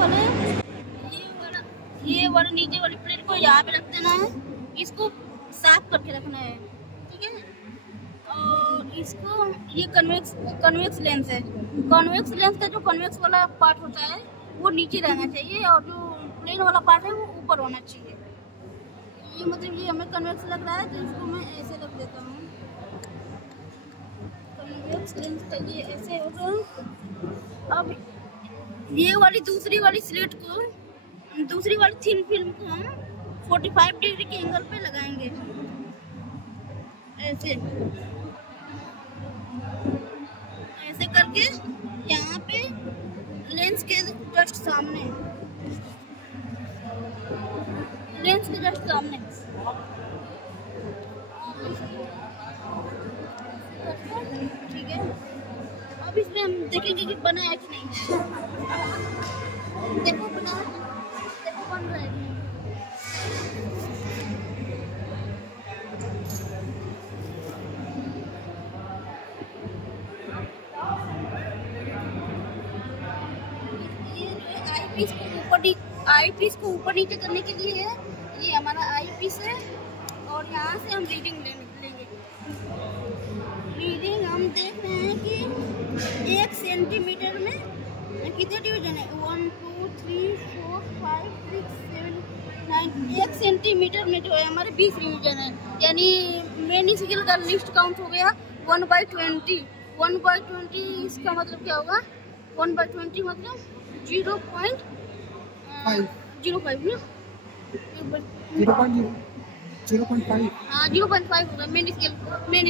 पहले ये वाला नीचे वाली प्लेट को यहाँ पे रख देना है, इसको साफ करके रखना है, ठीक है। और इसको ये कन्वेक्स लेंस है, कन्वेक्स लेंस का जो कन्वेक्स वाला पार्ट होता है वो नीचे रहना चाहिए और जो प्लेन वाला पार्ट है वो ऊपर होना चाहिए। ये मतलब ये हमें कन्वेक्स लग रहा है तो इसको मैं ऐसे रख देता हूँ। कन्वेक्स लेंस का ये ऐसे होगा। अब ये वाली दूसरी वाली स्लेट को, दूसरी वाली थिन फिल्म को हम 45 डिग्री के एंगल पे लगाएंगे, ऐसे ऐसे करके यहाँ पे लेंस के जस्ट सामने, लेंस के जस्ट सामने, ठीक है। अब इसमें हम देखेंगे कि बना है कि नहीं। देखो बना, देखो बन रहा है। आई पीस को ऊपर नीचे करने के लिए है, ये हमारा आई पीस है और यहाँ से हम रीडिंग लेंगे। रीडिंग हम देख रहे हैं कि 1 सेंटीमीटर में कितने डिवीजन है, 1 2 3 4 5 6 7 9। 1 सेंटीमीटर में जो है हमारे 20 डिवीजन है, यानी मेन स्केल का लिस्ट काउंट हो गया 1/20। 1/20 इसका मतलब क्या होगा, 1/20 मतलब 0.5 ना, 0.5। हाँ 0.5 होगा मेन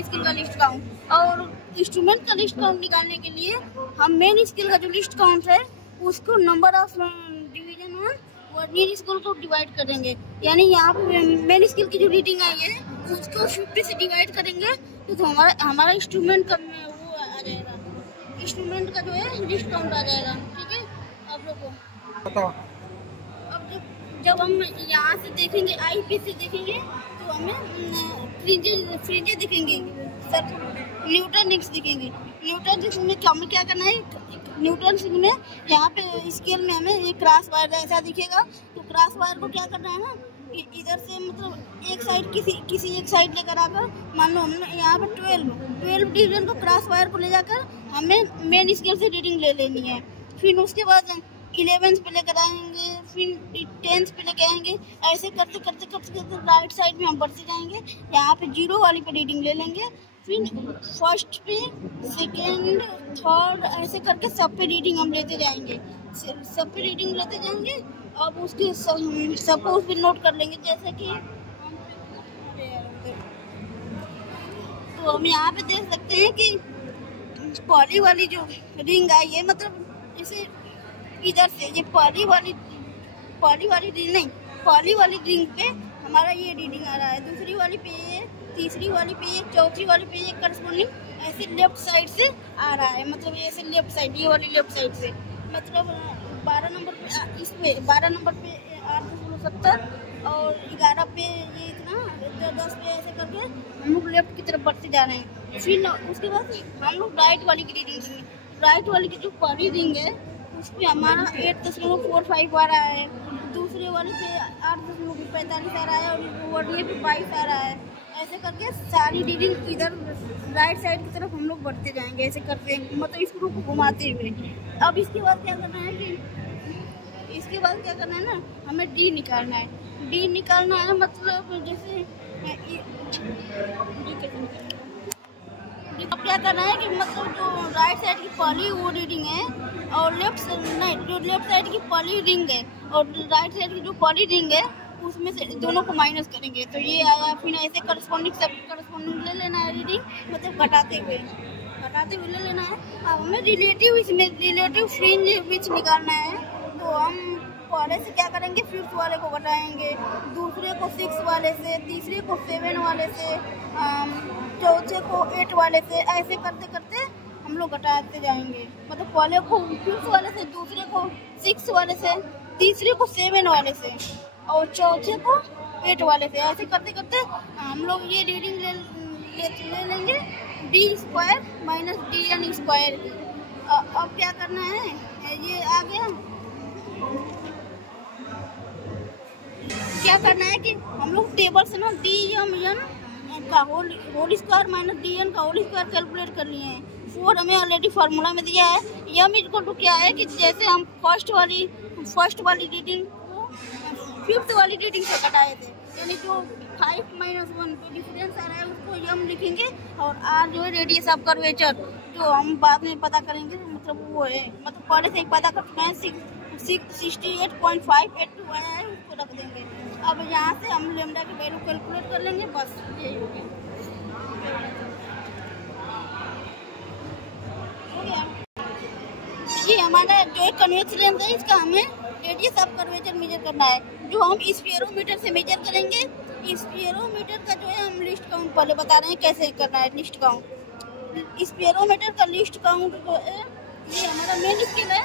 स्केल का लिस्ट काउंट। और इंस्ट्रूमेंट का लिस्ट काउंट निकालने के लिए हम मेन स्केल का जो लिस्ट काउंट है उसको नंबर ऑफ डिवीजन और वर्नियर स्केल को डिवाइड करेंगे, यानी यहाँ पे मेन स्केल की जो रीडिंग आई है उसको 50 से डिवाइड करेंगे तो हमारा इंस्ट्रूमेंट का वो आ जाएगा, इंस्ट्रूमेंट का जो है लिस्ट काउंट आ जाएगा, ठीक है। आप लोग को बताओ। अब जब हम यहाँ से देखेंगे, आई पीस से देखेंगे तो हमें फ्रिंजेस दिखेंगे, सर न्यूटन रिंग्स दिखेंगे। न्यूटन रिंग्स में हमें क्या करना है, न्यूटन रिंग में यहाँ पे स्केल में हमें एक क्रॉस वायर ऐसा दिखेगा, तो क्रॉस वायर को क्या करना है ना, इधर से मतलब एक साइड किसी एक साइड लेकर आकर, मान लो हमने यहाँ पे 12 डिवीजन को क्रॉस वायर को ले जाकर हमें मेन स्केल से रीडिंग ले लेनी है। फिर उसके बाद 11th पे लेकर आएंगे, फिर 10th पे लेकर आएंगे, ऐसे करते करते करते करते राइट साइड में हम बढ़ते जाएंगे। यहाँ पे 0 वाली पे रीडिंग ले लेंगे, फिर फर्स्ट पे, सेकेंड, थर्ड, ऐसे करके सब पे रीडिंग हम लेते जाएंगे, सब पे रीडिंग लेते जाएंगे। अब उसके सबको उस पर नोट कर लेंगे, जैसे कि तो हम यहाँ पे देख सकते हैं कि पॉली वाली जो रिंग आई है, मतलब जैसे इधर से ये पॉली वाली रिंग पे हमारा ये रीडिंग आ रहा है, दूसरी वाली पे ये, तीसरी वाली पे ये, चौथी वाली पे ये करस्पॉन्डिंग ऐसे लेफ्ट साइड से आ रहा है, मतलब ये ऐसे लेफ्ट साइड, ये वाली लेफ्ट साइड से, मतलब 12 नंबर पे इसमें 12 नंबर पे 8.70 और 11 पे ये इतना, 10 पे ऐसे करके हम लोग लेफ्ट की तरफ बढ़ते जा रहे हैं। फिर उसके बाद हम लोग राइट वाली की रीडिंग देंगे। राइट वाली की जो पहली रिंग है उस पर हमारा 8.45 आ रहा है, दूसरे वाले पे 8.45 आ रहा है और वर्नियर पे 22 आ रहा है। ऐसे करके सारी रीडिंग इधर राइट साइड की तरफ हम लोग बढ़ते जाएंगे, ऐसे करते मतलब स्क्रू को घुमाते हुए। अब इसके बाद क्या करना है कि ना, हमें डी निकालना है। डी निकालना है मतलब जैसे अब क्या करना है कि मतलब जो राइट साइड की पहली वो रीडिंग है और जो लेफ्ट साइड की पहली रिंग है और राइट साइड की जो पहली रिंग है उसमें से दोनों को माइनस करेंगे तो ये आया। फिर ऐसे करस्पॉन्डिंग ले लेना है रीडिंग, मतलब घटाते हुए ले लेना है। अब हमें रिलेटिव फ्रिंज विच निकालना है, तो हम पहले से क्या करेंगे, 5th वाले को घटाएंगे, दूसरे को 6 वाले से, तीसरे को 7 वाले से, चौथे को 8 वाले से, ऐसे करते करते हम लोग घटाते जाएंगे। मतलब पहले को 5th वाले से, दूसरे को 6 वाले से, तीसरे को 7 वाले से और चौथे को 8 वाले से, ऐसे करते करते हम लोग ये रीडिंग ले लेंगे d² माइनस dn²। अब क्या करना है, ये आ गया। क्या करना है कि हम लोग टेबल से ना डी एम एन का whole square minus D N का होल स्क्वायर कैलकुलेट कर लिए हैं। 4 हमें ऑलरेडी फार्मूला में दिया है। एम इक्वल टू क्या है कि जैसे हम फर्स्ट वाली रीडिंग को 5th वाली रीडिंग से घटाए थे, यानी जो 5 - 1 जो डिफरेंस आ रहा है उसको एम लिखेंगे, और आर जो है रेडियस ऑफ कर्वेचर, जो हम बाद में पता करेंगे, मतलब वो है, मतलब पहले से ही पता कर चुके हैं 68.582 आया है, उसको रख देंगे। अब यहाँ से हम लेमडा की वैल्यू कैलकुलेट कर लेंगे, बस यही हो गया। ये हमारा जो एक कन्वेक्स लेंस है, इसका हमें रेडियस ऑफ कर्वेचर मेजर करना है, जो हम स्फीयरोमीटर से मेजर करेंगे। स्फीयरोमीटर का जो है हम लिस्ट काउंट पहले बता रहे हैं कैसे करना है। लिस्ट काउंट, स्फीयरोमीटर का लिस्ट काउंट जो है, ये हमारा मेन स्केल है,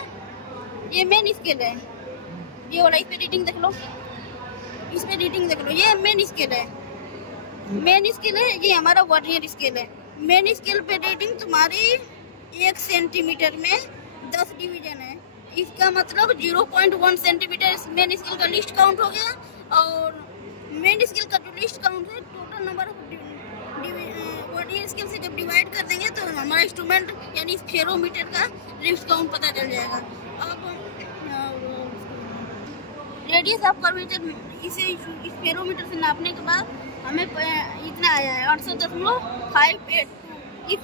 ये मेन स्केल है, ये वाला, इस पे रीडिंग देख लो, इस पे रीडिंग देख लो, ये मेन स्केल है, मेन स्केल है, ये हमारा वर्नियर स्केल है। मेन स्केल पे रीडिंग तुम्हारी 1 सेंटीमीटर में 10 डिवीजन है, इसका मतलब 0.1 सेंटीमीटर मेन स्केल का लिस्ट काउंट हो गया। और मेन स्केल का जो लिस्ट काउंट है, total number of vernier scale से जब डिवाइड कर देंगे तो हमारा इंस्ट्रूमेंट यानी स्फीयरोमीटर का लिस्ट काउंट पता चल जाएगा। अब रेडियस ऑफ कर्वेचर इसे स्फीयरोमीटर से नापने के बाद हमें इतना आया है 810.582। इस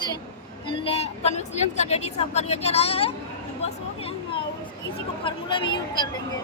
कन्वेक्स लेंस का रेडियस ऑफ कर्वेचर आया है, बस हो गया। इसी को फार्मूला में यूज कर लेंगे।